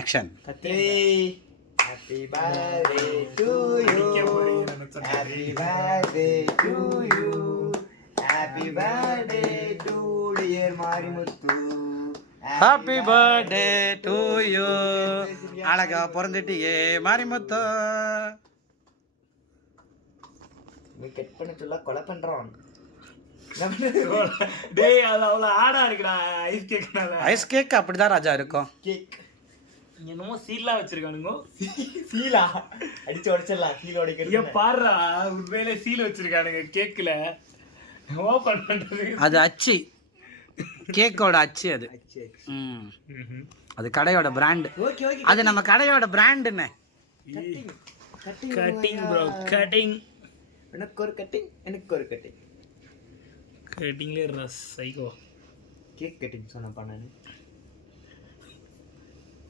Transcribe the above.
Action. Happy birthday to you. Happy birthday to you. Happy birthday to dear Marimuthu. Happy birthday to you. அழகா பிறந்துட்டியே மாரிமுத்து. நீ cut பண்ண சொல்ல கொலை பண்றான். டேய் அது அவ்வளோ ஆடா இருக்குடா ஐஸ் கேக்னால. ஐஸ் கேக் அப்படிதான் ராஜா இருக்கும். கேக் என்னமோ சீலா வச்சிருக்கானுங்க. சீலா அடிச்சு உடைச்சிடலாம். சீல் ஐயா உடைக்கிறது பாருடா உண்மையிலே சீல் வச்சிருக்கானுங்க கேக்ல. ஓபன் பண்றது அது அச்சு, கேக்கோட அச்சு அது. அது கடையோட பிராண்ட். Okay okay. அது நம்ம கடையோட பிராண்டுன்னு. Cutting bro cutting. எனக்கு ஒரு கட்டிங், எனக்கு ஒரு கட்டிங். கட்டிங்ல ரஸ் சைக்கோ. கேக் கட்டிங் சொன்னப்பா நான்.